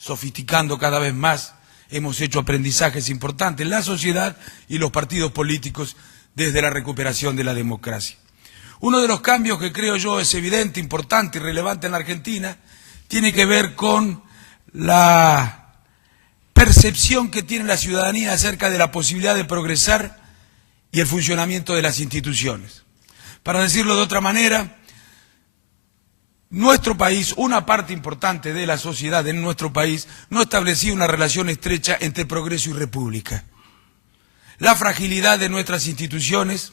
sofisticando cada vez más, hemos hecho aprendizajes importantes, la sociedad y los partidos políticos desde la recuperación de la democracia. Uno de los cambios que creo yo es evidente, importante y relevante en la Argentina tiene que ver con la percepción que tiene la ciudadanía acerca de la posibilidad de progresar y el funcionamiento de las instituciones. Para decirlo de otra manera, nuestro país, una parte importante de la sociedad en nuestro país, no establecía una relación estrecha entre progreso y república. La fragilidad de nuestras instituciones,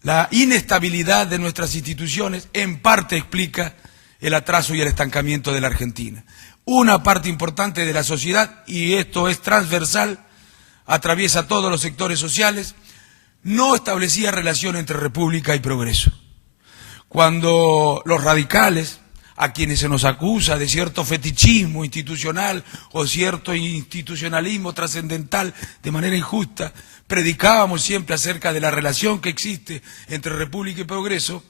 la inestabilidad de nuestras instituciones, en parte explica el atraso y el estancamiento de la Argentina. Una parte importante de la sociedad, y esto es transversal, atraviesa todos los sectores sociales, no establecía relación entre república y progreso. Cuando los radicales, a quienes se nos acusa de cierto fetichismo institucional o cierto institucionalismo trascendental de manera injusta, predicábamos siempre acerca de la relación que existe entre república y progreso,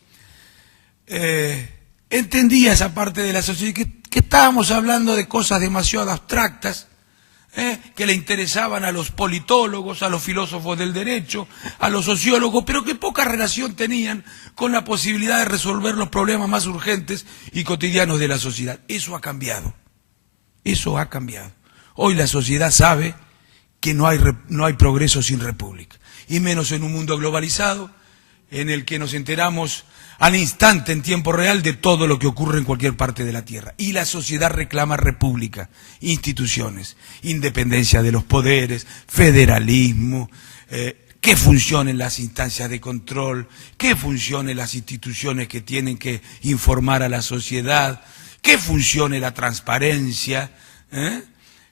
entendía esa parte de la sociedad que estábamos hablando de cosas demasiado abstractas, que le interesaban a los politólogos, a los filósofos del derecho, a los sociólogos, pero que poca relación tenían con la posibilidad de resolver los problemas más urgentes y cotidianos de la sociedad. Eso ha cambiado. Eso ha cambiado. Hoy la sociedad sabe que no hay progreso sin república, y menos en un mundo globalizado en el que nos enteramos al instante, en tiempo real, de todo lo que ocurre en cualquier parte de la tierra. Y la sociedad reclama república, instituciones, independencia de los poderes, federalismo, que funcionen las instancias de control, que funcionen las instituciones que tienen que informar a la sociedad, que funcione la transparencia.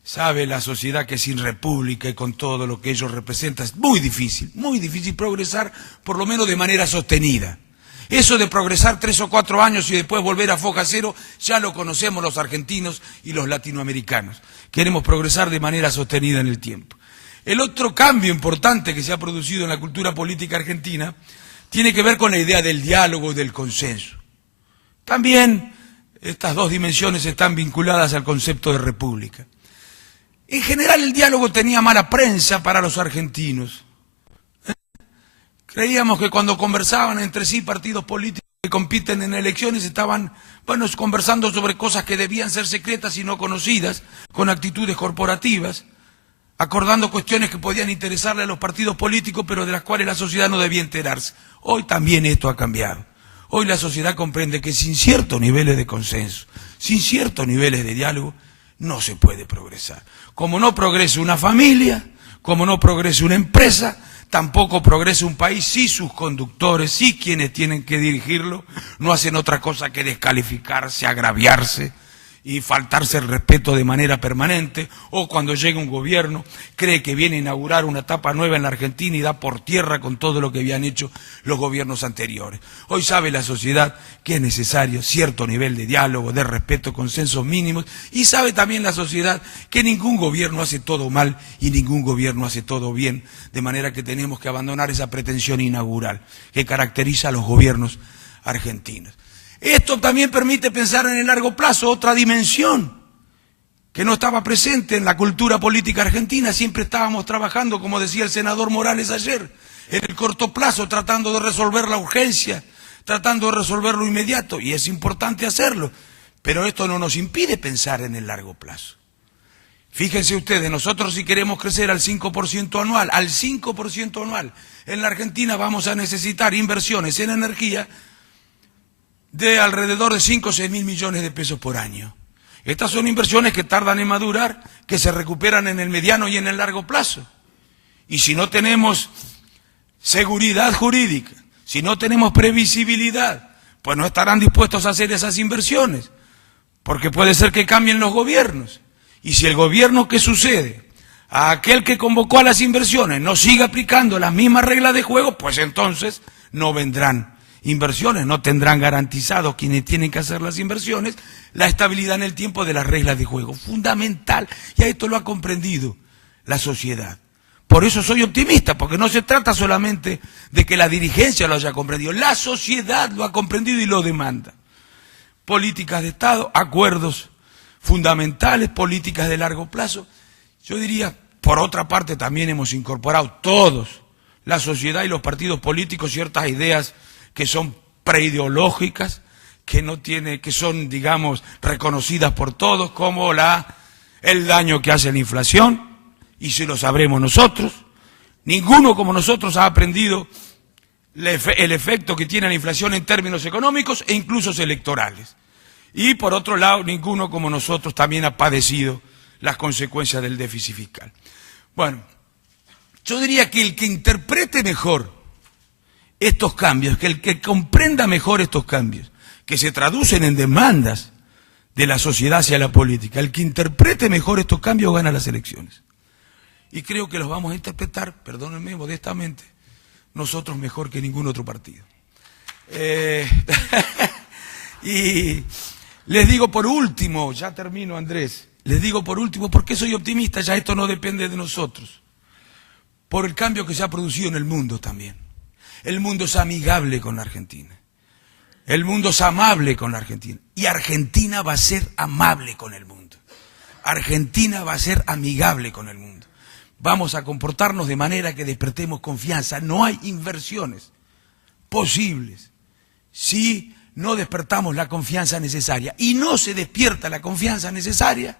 Sabe la sociedad que sin república y con todo lo que ello representa es muy difícil progresar, por lo menos de manera sostenida. Eso de progresar 3 o 4 años y después volver a foja cero, ya lo conocemos los argentinos y los latinoamericanos. Queremos progresar de manera sostenida en el tiempo. El otro cambio importante que se ha producido en la cultura política argentina tiene que ver con la idea del diálogo y del consenso. También estas dos dimensiones están vinculadas al concepto de república. En general el diálogo tenía mala prensa para los argentinos. Creíamos que cuando conversaban entre sí partidos políticos que compiten en elecciones estaban, conversando sobre cosas que debían ser secretas y no conocidas, con actitudes corporativas, acordando cuestiones que podían interesarle a los partidos políticos, pero de las cuales la sociedad no debía enterarse. Hoy también esto ha cambiado. Hoy la sociedad comprende que sin ciertos niveles de consenso, sin ciertos niveles de diálogo, no se puede progresar. Como no progresa una familia, como no progresa una empresa, tampoco progresa un país si sus conductores, si quienes tienen que dirigirlo, no hacen otra cosa que descalificarse, agraviarse y faltarse el respeto de manera permanente, o cuando llega un gobierno cree que viene a inaugurar una etapa nueva en la Argentina y da por tierra con todo lo que habían hecho los gobiernos anteriores. Hoy sabe la sociedad que es necesario cierto nivel de diálogo, de respeto, consensos mínimos, y sabe también la sociedad que ningún gobierno hace todo mal y ningún gobierno hace todo bien, de manera que tenemos que abandonar esa pretensión inaugural que caracteriza a los gobiernos argentinos. Esto también permite pensar en el largo plazo, otra dimensión que no estaba presente en la cultura política argentina. Siempre estábamos trabajando, como decía el senador Morales ayer, en el corto plazo, tratando de resolver la urgencia, tratando de resolver lo inmediato, y es importante hacerlo, pero esto no nos impide pensar en el largo plazo. Fíjense ustedes, nosotros si queremos crecer al 5% anual, en la Argentina vamos a necesitar inversiones en energía de alrededor de 5 o 6 mil millones de pesos por año. Estas son inversiones que tardan en madurar, que se recuperan en el mediano y en el largo plazo. Y si no tenemos seguridad jurídica, si no tenemos previsibilidad, pues no estarán dispuestos a hacer esas inversiones, porque puede ser que cambien los gobiernos. Y si el gobierno que sucede a aquel que convocó a las inversiones no sigue aplicando las mismas reglas de juego, pues entonces no vendrán inversiones, no tendrán garantizado quienes tienen que hacer las inversiones la estabilidad en el tiempo de las reglas de juego. Fundamental, y esto lo ha comprendido la sociedad. Por eso soy optimista, porque no se trata solamente de que la dirigencia lo haya comprendido, la sociedad lo ha comprendido y lo demanda. Políticas de Estado, acuerdos fundamentales, políticas de largo plazo. Yo diría, por otra parte, también hemos incorporado todos, la sociedad y los partidos políticos, ciertas ideas que son preideológicas, que son, digamos, reconocidas por todos, como el daño que hace la inflación, y si lo sabremos nosotros. Ninguno como nosotros ha aprendido el efecto que tiene la inflación en términos económicos e incluso electorales. Y por otro lado, ninguno como nosotros también ha padecido las consecuencias del déficit fiscal. Bueno, yo diría que el que interprete mejor estos cambios, que el que comprenda mejor estos cambios, que se traducen en demandas de la sociedad hacia la política, el que interprete mejor estos cambios gana las elecciones. Y creo que los vamos a interpretar, perdónenme modestamente, nosotros mejor que ningún otro partido. Y les digo por último, ya termino Andrés, les digo por último, ¿por qué soy optimista? Ya esto no depende de nosotros. Por el cambio que se ha producido en el mundo también. El mundo es amigable con la Argentina. El mundo es amable con la Argentina. Y Argentina va a ser amable con el mundo. Argentina va a ser amigable con el mundo. Vamos a comportarnos de manera que despertemos confianza. No hay inversiones posibles si no despertamos la confianza necesaria. Y no se despierta la confianza necesaria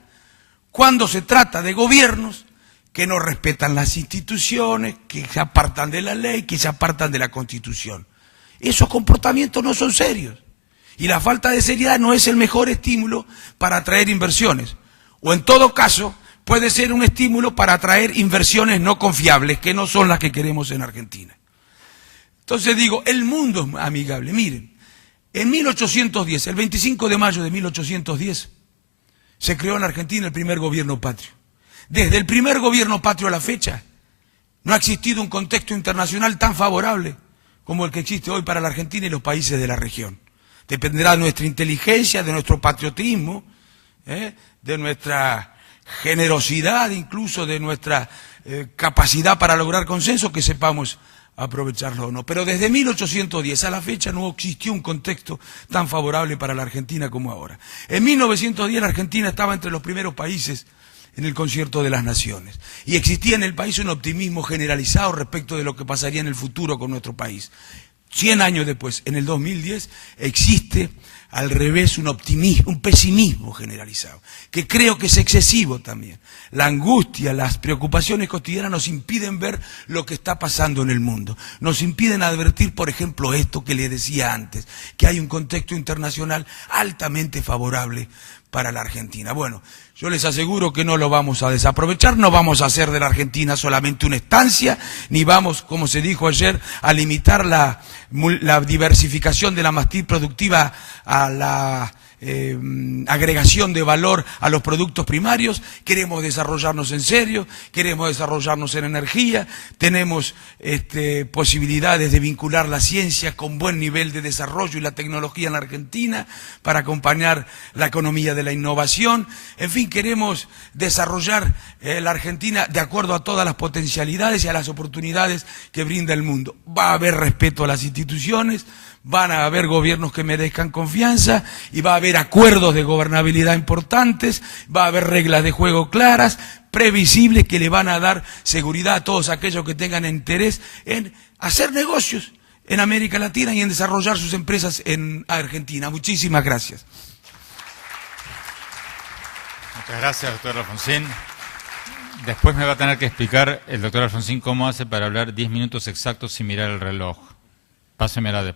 cuando se trata de gobiernos que no respetan las instituciones, que se apartan de la ley, que se apartan de la Constitución. Esos comportamientos no son serios. Y la falta de seriedad no es el mejor estímulo para atraer inversiones. O en todo caso, puede ser un estímulo para atraer inversiones no confiables, que no son las que queremos en Argentina. Entonces digo, el mundo es amigable. Miren, en 1810, el 25 de mayo de 1810, se creó en Argentina el primer gobierno patrio. Desde el primer gobierno patrio a la fecha, no ha existido un contexto internacional tan favorable como el que existe hoy para la Argentina y los países de la región. Dependerá de nuestra inteligencia, de nuestro patriotismo, de nuestra generosidad, incluso de nuestra capacidad para lograr consenso, que sepamos aprovecharlo o no. Pero desde 1810 a la fecha no existió un contexto tan favorable para la Argentina como ahora. En 1910 la Argentina estaba entre los primeros países en el Concierto de las Naciones. Y existía en el país un optimismo generalizado respecto de lo que pasaría en el futuro con nuestro país. 100 años después, en el 2010, existe al revés un optimismo, un pesimismo generalizado, que creo que es excesivo también. La angustia, las preocupaciones cotidianas nos impiden ver lo que está pasando en el mundo. Nos impiden advertir, por ejemplo, esto que les decía antes, que hay un contexto internacional altamente favorable para la Argentina. Bueno, yo les aseguro que no lo vamos a desaprovechar, no vamos a hacer de la Argentina solamente una estancia, ni vamos, como se dijo ayer, a limitar la diversificación de la matriz productiva a la agregación de valor a los productos primarios. Queremos desarrollarnos en serio, queremos desarrollarnos en energía, tenemos posibilidades de vincular la ciencia con buen nivel de desarrollo y la tecnología en la Argentina para acompañar la economía de la innovación. En fin, queremos desarrollar la Argentina de acuerdo a todas las potencialidades y a las oportunidades que brinda el mundo. Va a haber respeto a las instituciones, van a haber gobiernos que merezcan confianza y va a haber acuerdos de gobernabilidad importantes, va a haber reglas de juego claras, previsibles, que le van a dar seguridad a todos aquellos que tengan interés en hacer negocios en América Latina y en desarrollar sus empresas en Argentina. Muchísimas gracias. Muchas gracias, doctor Alfonsín. Después me va a tener que explicar el doctor Alfonsín cómo hace para hablar 10 minutos exactos sin mirar el reloj. Pásemela después.